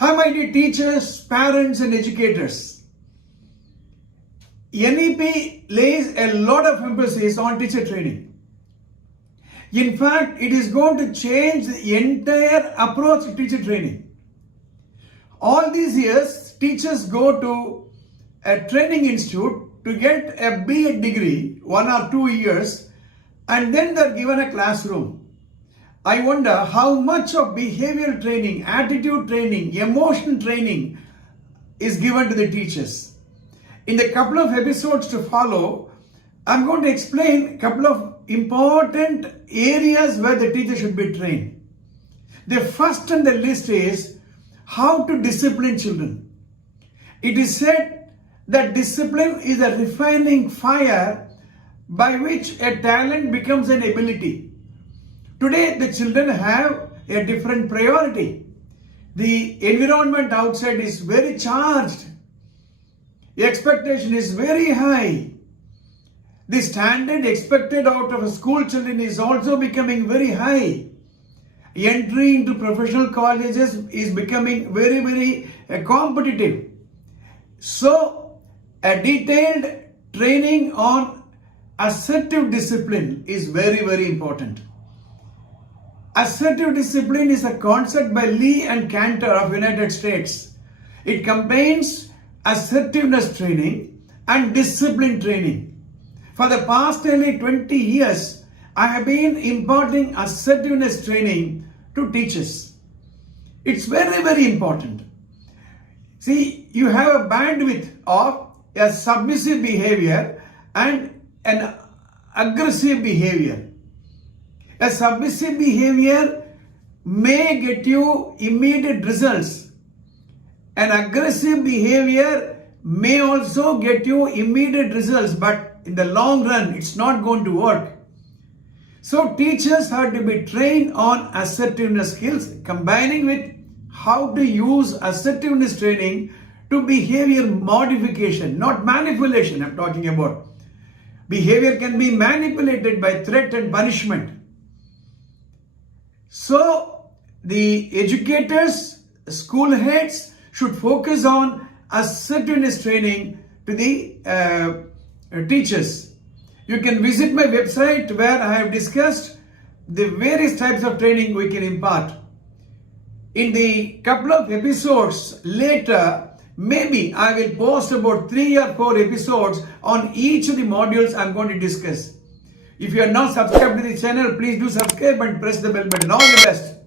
Hi, my dear teachers, parents, and educators. NEP lays a lot of emphasis on teacher training. In fact, it is going to change the entire approach to teacher training. All these years, teachers go to a training institute to get a B.Ed degree, 1 or 2 years, and then they're given a classroom. I wonder how much of behavioral training, attitude training, emotion training is given to the teachers. In the couple of episodes to follow, I'm going to explain a couple of important areas where the teacher should be trained. The first on the list is how to discipline children. It is said that discipline is a refining fire by which a talent becomes an ability. Today, the children have a different priority. The environment outside is very charged. The expectation is very high. The standard expected out of school children is also becoming very high. Entry into professional colleges is becoming very competitive. So, a detailed training on assertive discipline is very important. Assertive discipline is a concept by Lee and Cantor of United States. It combines assertiveness training and discipline training. For the past nearly 20 years, I have been imparting assertiveness training to teachers. It's very important. See, you have a bandwidth of a submissive behavior and an aggressive behavior. A submissive behavior may get you immediate results. An aggressive behavior may also get you immediate results, but in the long run, it's not going to work. So teachers have to be trained on assertiveness skills, combining with how to use assertiveness training to behavior modification, not manipulation I'm talking about. Behavior can be manipulated by threat and punishment. So, the educators, school heads should focus on assertiveness training to the teachers. You can visit my website where I have discussed the various types of training we can impart. In the couple of episodes later, maybe I will post about 3 or 4 episodes on each of the modules I'm going to discuss. If you are not subscribed to the channel, please do subscribe and press the bell button. All the best.